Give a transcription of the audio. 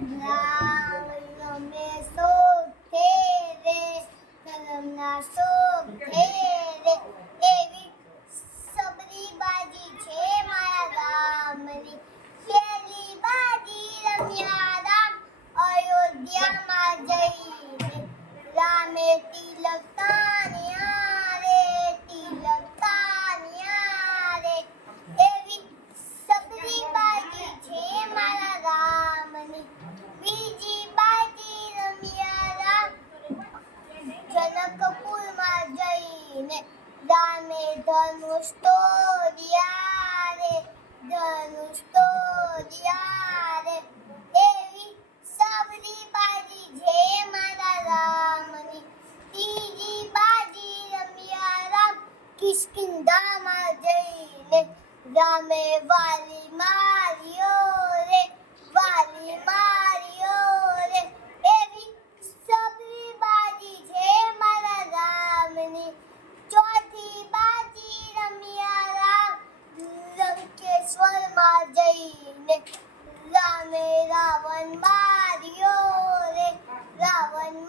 રામ રમે સોથે રે ધર્મના શોભે રે એવી સબરી બાજી છે મારા રામની પેલી બાજી રમ્યા રામ અયોધ્યામાં જઈને રામે તિલક તાન્યા રે તિલક તાન્યા રે એવી સબરી બાજી છે મારા રામની બીજી બાજી રમ્યા રામ જનકપુરમાં જઈને રામે ધનુષ તોડ્યા રે ધનુષ તોડ્યા રે એવી સબરી બાજી છે મારા રામની ત્રીજી બાજી રમ્યા રામ કિષ્કિંધામાં જઈને રામે વાલી માર્યો રે વાલી માર્યો રે એવી સબરી બાજી છે મારા રામની ચોથી બાજી રમ્યા રામ લંકેશ્વરમાં જઈને રામે રાવણ માર્યો રે રાવણ